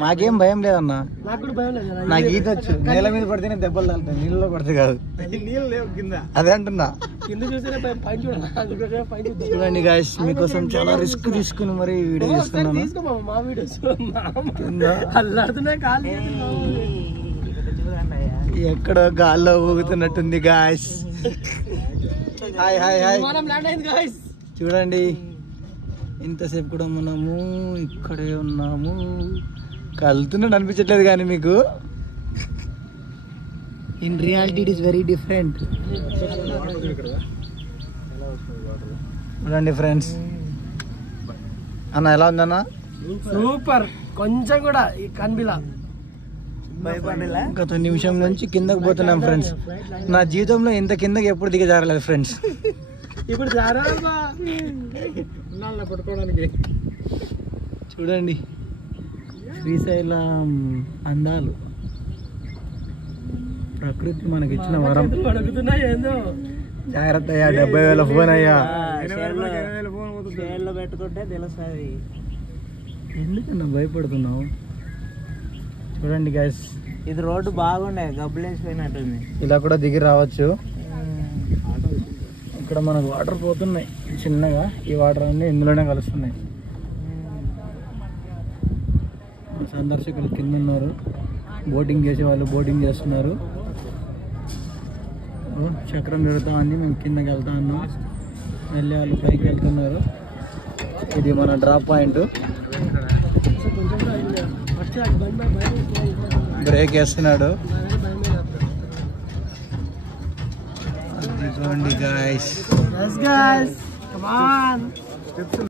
మాకేం భయం లేదన్నా, నాకు కూడా భయం లేదు. నాకు ఈత వచ్చు. నేల మీద పడితేనే దెబ్బలు తాగుతాయి, నీళ్ళలో పడితే కాదు. నీళ్ళు లేవు కింద, అదే అంటున్నా. కింద చూస్తేనే పైన చూడాలి. చూడండి గాయ్స్, మీకోసం చాలా రిస్క్ తీసుకుని మరి వీడియో చేస్తున్నాను. తీసుకోమా మా వీడియోస్ అల్లాడుతున్నాయి కాలు. ఎక్కడో గాల్లో ఊగుతున్నట్టుంది గాయ్స్. Hi hi hi. మనం ల్యాండ్ అయింది గాయ్స్. చూడండి, ఇంతసేపు కూడా మనము ఇక్కడే ఉన్నాము. కలుతున్నట్టు అనిపించట్లేదు కానీ మీకు in reality it is very different. చూడండి ఫ్రెండ్స్, అన్న ఎలా ఉందన్న? సూపర్. కొంచెం కూడా ఈ కన్బిలా గత నిమిషం నుంచి కిందకు పోతున్నాం ఫ్రెండ్స్. నా జీవితంలో ఇంత కిందకి ఎప్పుడు దిగజారలేదు ఫ్రెండ్స్. ఇప్పుడు పట్టుకోవడానికి చూడండి శ్రీశైలం అందాలు, ప్రకృతి మనకి ఇచ్చిన వరం. అడుగుతున్నా ఏందో. జాగ్రత్త అయ్యా, 70,000 ఫోన్ అయ్యా. పెట్టుకుంటే తెలుస్తుంది. ఎందుకన్నా భయపడుతున్నావు? చూడండి గైస్, ఇది రోడ్డు బాగుండే, గబ్బులేసిపోయినట్టుంది. ఇలా కూడా దిగి రావచ్చు. ఇక్కడ మనకు వాటర్ పోతున్నాయి చిన్నగా. ఈ వాటర్ అన్ని ఇందులోనే కలుస్తున్నాయి. సందర్శకులు కింద ఉన్నారు, బోటింగ్ చేసే వాళ్ళు బోటింగ్ చేస్తున్నారు. చక్రం పెడతా ఉంది, మేము కిందకి వెళ్తా ఉన్నాం. వెళ్ళే వాళ్ళు పైకి వెళ్తున్నారు. ఇది మన డ్రాప్ పాయింట్. బ్రేక్ వేస్తున్నాడు. అదిగోండి guys. Yes guys, come on.